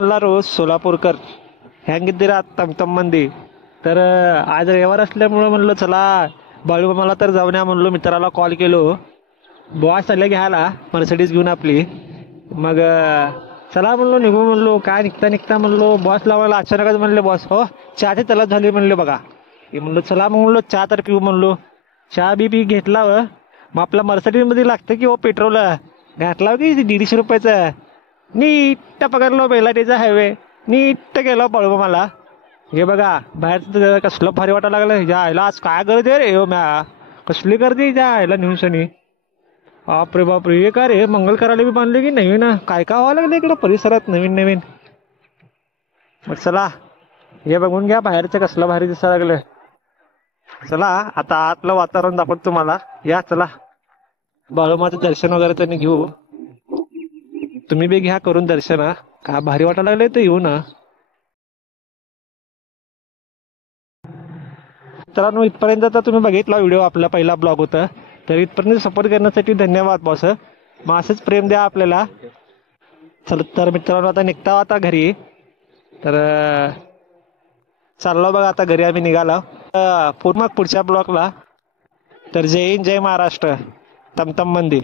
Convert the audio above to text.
मला रोज सोलापूरकर ಹೆಂಗಿದ್ದೀರಾ तमतम मंदी तर आज रविवार असल्यामुळं म्हणलं चला बाळू मला तर जाऊन या म्हणलो मित्राला कॉल केलो बॉस आले घ्यायला मर्सिडीज घेऊन आपली मग चला म्हणलो निघू म्हणलो काय निघता निघता म्हणलो बॉस लावायला अचानकच म्हणले बॉस हो चहाची तलप झाली म्हणले बघा हे म्हणलो चला म्हणलो चहा तर पिऊ म्हणलो चहा बी घेतला मग आपला मर्सिडीज मध्ये लागतं की हो पेट्रोल घातला की 150 रुपयाचं नीट पकडलो बेलाटीचा हायवे नीट गेलो पळव मला हे बघा बाहेर कसलं भारी वाटायला लागलं ह्या आईला आज काय गर्दी आहे रे हो म्या कसली गर्दी ह्या आईला न्यूसनी बापरे बापरे हे काय रे मंगल करायला बी बांधले की नवीन काय काय व्हायला लागलं इकडं परिसरात नवीन नवीन मग चला हे बघून घ्या बाहेरचं कसलं भारी दिसायला लागलं चला आता आतलं वातावरण दाखवतो तुम्हाला या चला बाळूमाचं दर्शन वगैरे त्यांनी घेऊ तुम्ही बी घ्या करून दर्शन का भारी वाटायला लागले तर येऊ ना मित्रांनो इथपर्यंत तर तुम्ही बघितला व्हिडिओ आपला पहिला ब्लॉग होता तर इथपर्यंत सपोर्ट करण्यासाठी धन्यवाद बॉस मग असंच प्रेम द्या आपल्याला चल तर मित्रांनो आता निघता आता घरी तर चाललो बघा आता घरी आम्ही निघालो पुढच्या ब्लॉगला तर जय हिंद जय महाराष्ट्र तमतम मंदी